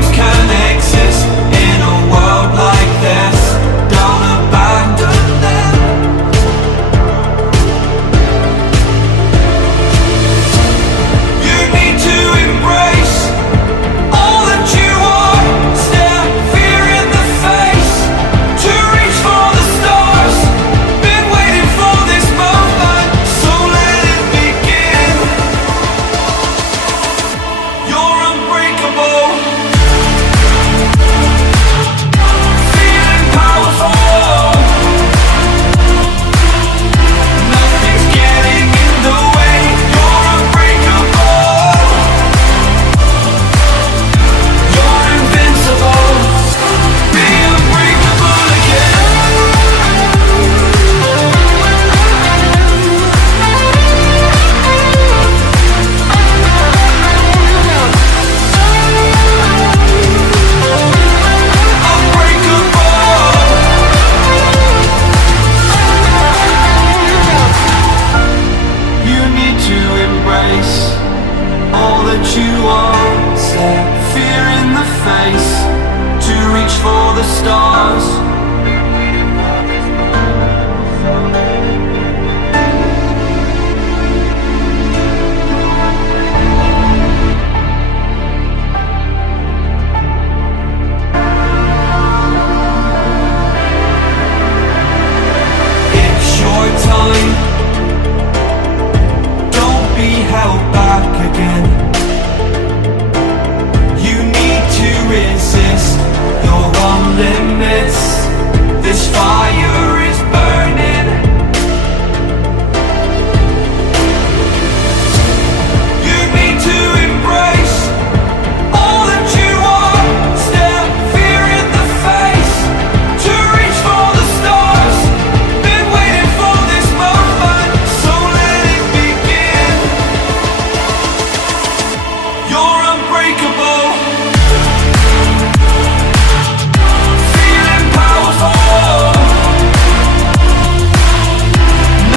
dreams can exist in a world like this. Don't abandon them. You need to embrace all that you are. Stare fear in the face to reach for the stars. Been waiting for this moment, so let it begin. You're unbreakable, feeling powerful. Nothing's getting in the way. You're unbreakable. You're invincible. Be unbreakable again. You need to embrace all that you are. Stare fear in the face to reach for the stars.